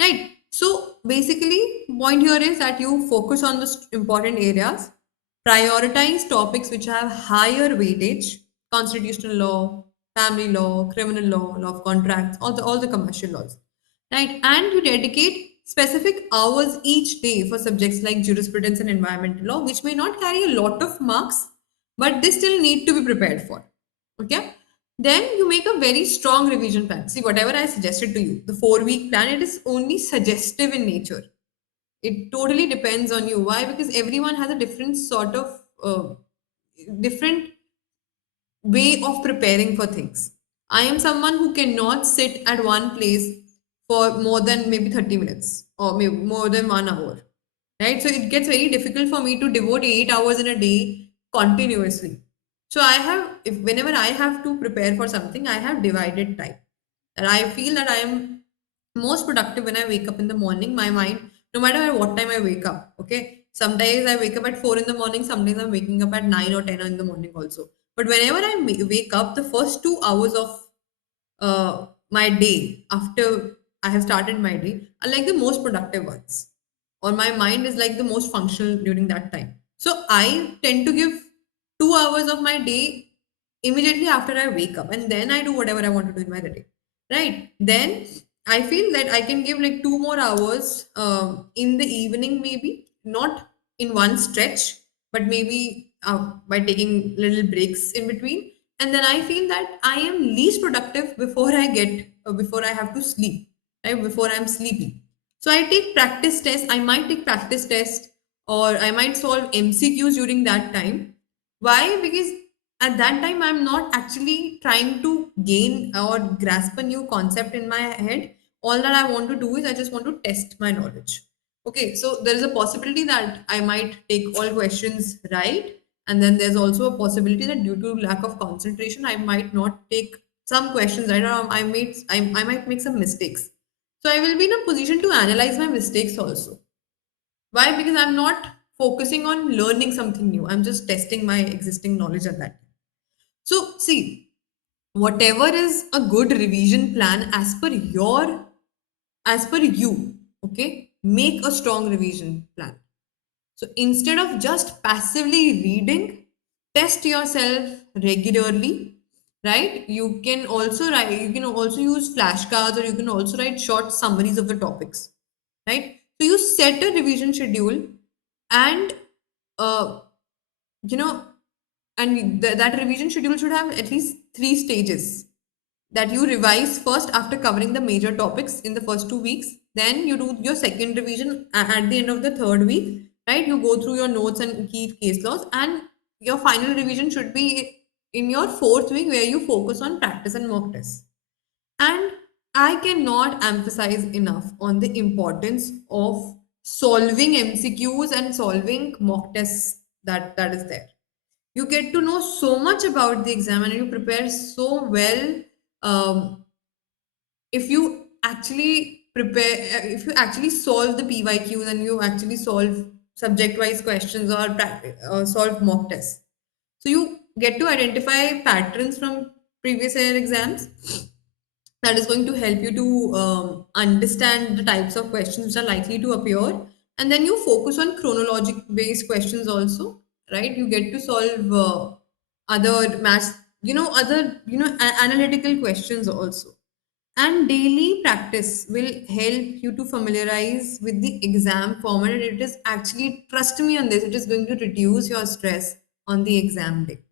Right. So basically, point here is that you focus on the important areas, prioritize topics which have higher weightage, constitutional law, family law, criminal law, law of contracts, all the commercial laws. Right. And you dedicate specific hours each day for subjects like jurisprudence and environmental law, which may not carry a lot of marks, but they still need to be prepared for. Okay. Then you make a very strong revision plan. See, whatever I suggested to you, the 4 week plan, it is only suggestive in nature. It totally depends on you. Why? Because everyone has a different sort of different way of preparing for things. I am someone who cannot sit at one place for more than maybe 30 minutes or maybe more than 1 hour. Right? So it gets very difficult for me to devote 8 hours in a day continuously. So I have, if whenever I have to prepare for something, I have divided time. And I feel that I am most productive when I wake up in the morning. My mind, no matter at what time I wake up, okay. Sometimes I wake up at 4 in the morning. Sometimes I'm waking up at 9 or 10 in the morning also. But whenever I wake up, the first 2 hours of my day after I have started my day are like the most productive ones, or my mind is like the most functional during that time. So I tend to give 2 hours of my day immediately after I wake up, and then I do whatever I want to do in my day. Right? Then I feel that I can give like 2 more hours in the evening, maybe not in one stretch, but maybe by taking little breaks in between. And then I feel that I am least productive before I have to sleep, right? Before I'm sleepy. So I take practice tests. I might take practice tests, or I might solve MCQs during that time. Why? Because at that time I'm not actually trying to gain or grasp a new concept in my head. All that I want to do is I just want to test my knowledge. Okay, so there is a possibility that I might take all questions right, and then there's also a possibility that due to lack of concentration I might not take some questions right, or I might make some mistakes. So I will be in a position to analyze my mistakes also. Why? Because I'm not focusing on learning something new. I'm just testing my existing knowledge at that time. So, see, whatever is a good revision plan as per you, okay? Make a strong revision plan. So, instead of just passively reading, test yourself regularly, right? You can also use flashcards, or you can also write short summaries of the topics, right? So, you set a revision schedule, and uh, you know that revision schedule should have at least 3 stages, that you revise first after covering the major topics in the first 2 weeks. Then you do your second revision at the end of the third week, right? You go through your notes and key case laws, and your final revision should be in your fourth week, where you focus on practice and mock tests. And I cannot emphasize enough on the importance of solving MCQs and solving mock tests that is there. You get to know so much about the exam, and you prepare so well. If you actually if you actually solve the PYQs, and you actually solve subject wise questions, or solve mock tests, so you get to identify patterns from previous year exams. That is going to help you to understand the types of questions which are likely to appear. And then you focus on chronologic based questions also, right? You get to solve other maths, other analytical questions also. And daily practice will help you to familiarize with the exam format. And it is actually, trust me on this, it is going to reduce your stress on the exam day.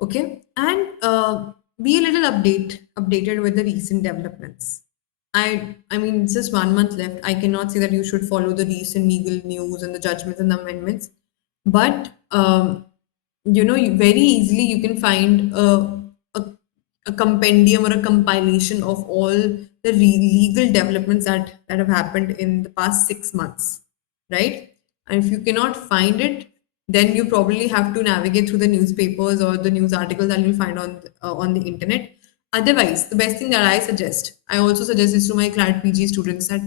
Okay, and be a little updated with the recent developments. I mean, it's just 1 month left. I cannot say that you should follow the recent legal news and the judgments and the amendments, but very easily you can find a, a compendium or a compilation of all the legal developments that have happened in the past 6 months, right? And if you cannot find it, then you probably have to navigate through the newspapers or the news articles that you'll find on the internet. Otherwise, the best thing that I also suggest this to my CLAT PG students, that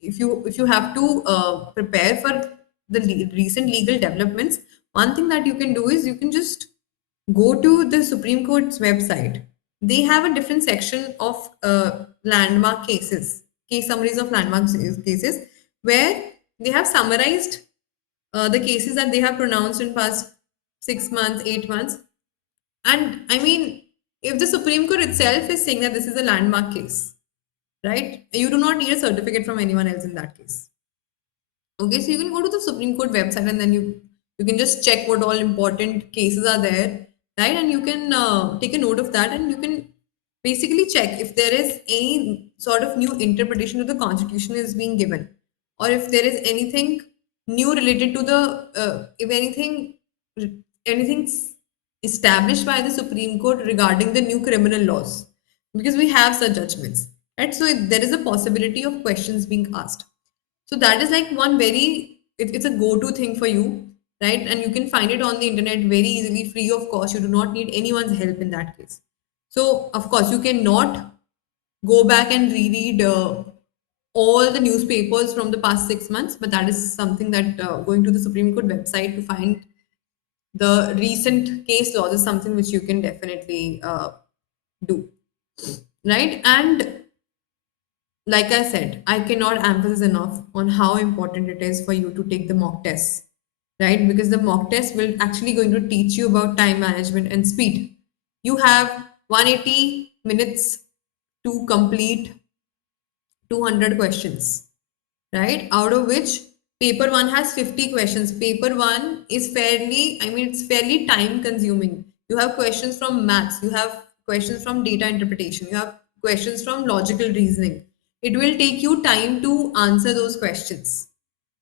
if you have to prepare for the recent legal developments, one thing that you can do is you can just go to the Supreme Court's website. They have a different section of landmark cases, case summaries of landmark cases, where they have summarized the cases that they have pronounced in past 6 months, 8 months. And I mean, if the Supreme Court itself is saying that this is a landmark case, right? You do not need a certificate from anyone else in that case. Okay, so you can go to the Supreme Court website, and then you can just check what all important cases are there, right? And you can take a note of that, and you can basically check if there is any sort of new interpretation of the Constitution is being given, or if there is anything new related to the if anything's established by the Supreme Court regarding the new criminal laws, because we have such judgments, right? So there is a possibility of questions being asked. So that is like one it's a go-to thing for you, right? And you can find it on the internet very easily, free of cost. You do not need anyone's help in that case. So of course, you cannot go back and reread all the newspapers from the past 6 months, but that is something that going to the Supreme Court website to find the recent case laws is something which you can definitely do, right? And like I said, I cannot emphasize enough on how important it is for you to take the mock tests, right? Because the mock test will actually going to teach you about time management and speed. You have 180 minutes to complete 200 questions, right? Out of which paper one has 50 questions. Paper one is it's fairly time consuming. You have questions from maths, you have questions from data interpretation, you have questions from logical reasoning. It will take you time to answer those questions.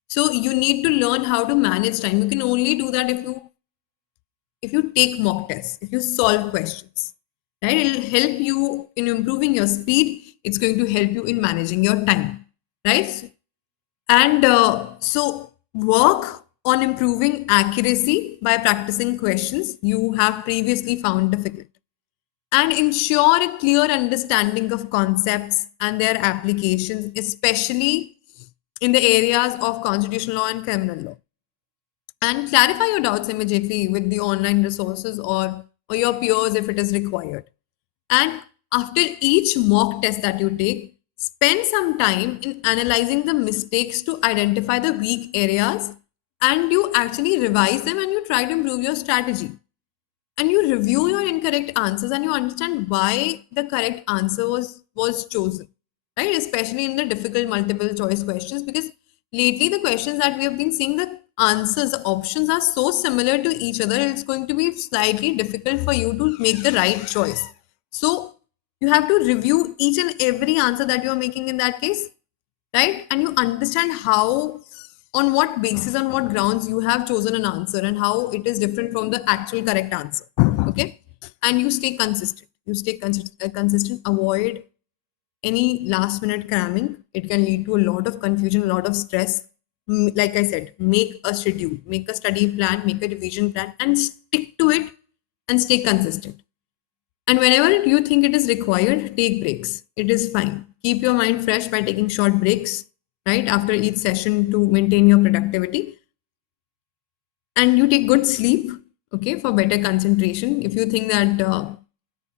So you need to learn how to manage time. You can only do that if you take mock tests, if you solve questions, right? It'll help you in improving your speed. It's going to help you in managing your time, right? And so work on improving accuracy by practicing questions you have previously found difficult, and ensure a clear understanding of concepts and their applications, especially in the areas of constitutional law and criminal law. And clarify your doubts immediately with the online resources or your peers if it is required. And after each mock test that you take, spend some time in analyzing the mistakes to identify the weak areas, and you actually revise them and you try to improve your strategy. And you review your incorrect answers and you understand why the correct answer was chosen, right? Especially in the difficult multiple choice questions, because lately the questions that we have been seeing, the answers, the options are so similar to each other, it's going to be slightly difficult for you to make the right choice. So you have to review each and every answer that you are making in that case, right? And you understand how, on what basis, on what grounds you have chosen an answer and how it is different from the actual correct answer. Okay, and you stay consistent. Consistent. Avoid any last minute cramming. It can lead to a lot of confusion, a lot of stress. Like I said, make a schedule, make a study plan, make a revision plan, and stick to it, and stay consistent. And whenever you think it is required, take breaks. It is fine. Keep your mind fresh by taking short breaks, right, after each session to maintain your productivity. And you take good sleep, okay, for better concentration. If you think that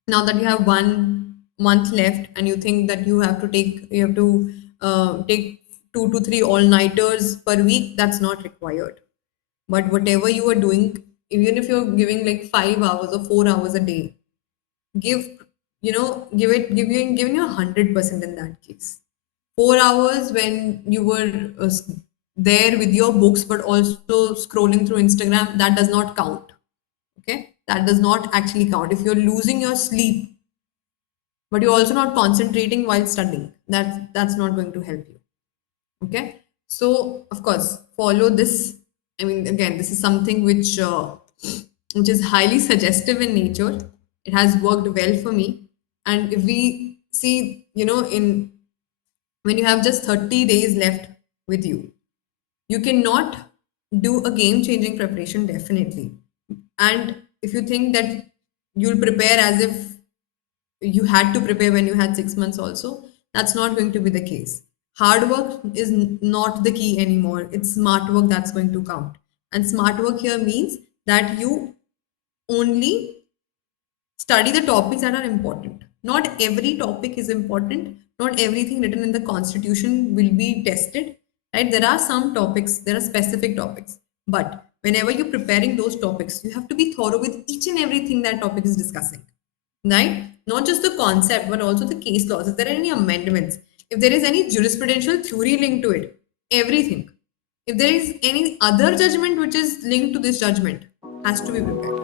now that you have 1 month left and you think that you have to take 2 to 3 all-nighters per week, that's not required. But whatever you are doing, even if you're giving like 5 hours or 4 hours a day, give giving you 100% in that case. 4 hours when you were there with your books, but also scrolling through Instagram, that does not count. Okay, that does not actually count. If you're losing your sleep, but you're also not concentrating while studying, that's not going to help you. Okay, so of course follow this. I mean, again, this is something which is highly suggestive in nature. It has worked well for me. And if we see, in when you have just 30 days left with you, you cannot do a game changing preparation, definitely. And if you think that you'll prepare as if you had to prepare when you had 6 months also, that's not going to be the case. Hard work is not the key anymore. It's smart work that's going to count. And smart work here means that you only study the topics that are important. Not every topic is important. Not everything written in the constitution will be tested, right? There are some topics, there are specific topics. But whenever you're preparing those topics, you have to be thorough with each and everything that topic is discussing, right? Not just the concept, but also the case laws. If there are any amendments, if there is any jurisprudential theory linked to it, everything. If there is any other judgment which is linked to this judgment, has to be prepared.